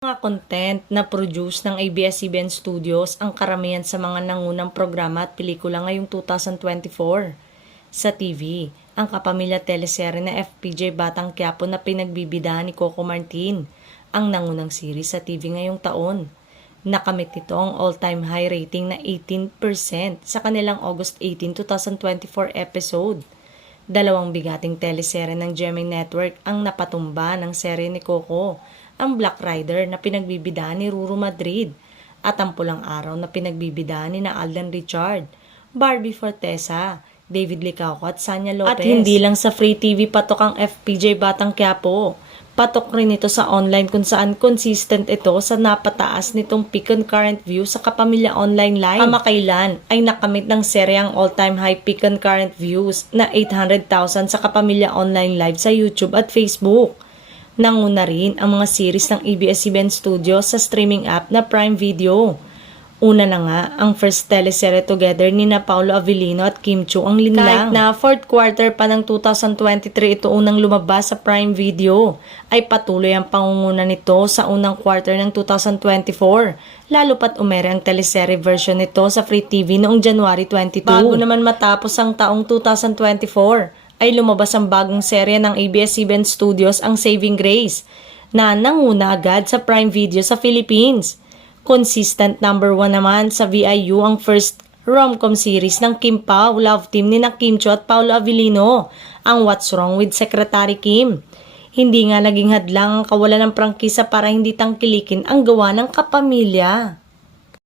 Mga content na produce ng ABS-CBN Studios ang karamihan sa mga nangunang programa at pelikula ngayong 2024. Sa TV, ang kapamilya teleserye na FPJ Batang Quiapo na pinagbibidahan ni Coco Martin, ang nangunang series sa TV ngayong taon. Nakamit nito ang all-time high rating na 18% sa kanilang August 18, 2024 episode. Dalawang bigating teleserye ng GMA Network ang napatumba ng serye ni Coco, ang Black Rider na pinagbibidahan ni Ruru Madrid at ang Pulang Araw na pinagbibidahan ni Alden Richard, Barbie Fortesa, David Licauco at Sanya Lopez. At hindi lang sa free TV patok ang FPJ Batang Quiapo. Patok rin ito sa online kung saan consistent ito sa napataas nitong peak concurrent view sa Kapamilya Online Live. Kamakailan ay nakamit ng serye ang all-time high peak concurrent views na 800,000 sa Kapamilya Online Live sa YouTube at Facebook. Nanguna rin ang mga series ng ABS-CBN Studios sa streaming app na Prime Video. Una na nga ang first teleserye together ni na Paolo Avellino at Kim Chiu ang linlang. Kahit na fourth quarter pa ng 2023 ito unang lumabas sa Prime Video, ay patuloy ang pangunguna nito sa unang quarter ng 2024. Lalo pat umere ang teleserye version nito sa Free TV noong January 22. Bago naman matapos ang taong 2024, ay lumabas ang bagong serye ng ABS-CBN Studios ang Saving Grace na nanguna agad sa Prime Video sa Philippines. Consistent number 1 naman sa VIU ang first rom-com series ng Kim Pao love team ni Kim Chiu at Paolo Avellino, ang What's Wrong with Secretary Kim. Hindi nga naging hadlang ang kawalan ng prangkisa para hindi tangkilikin ang gawa ng kapamilya.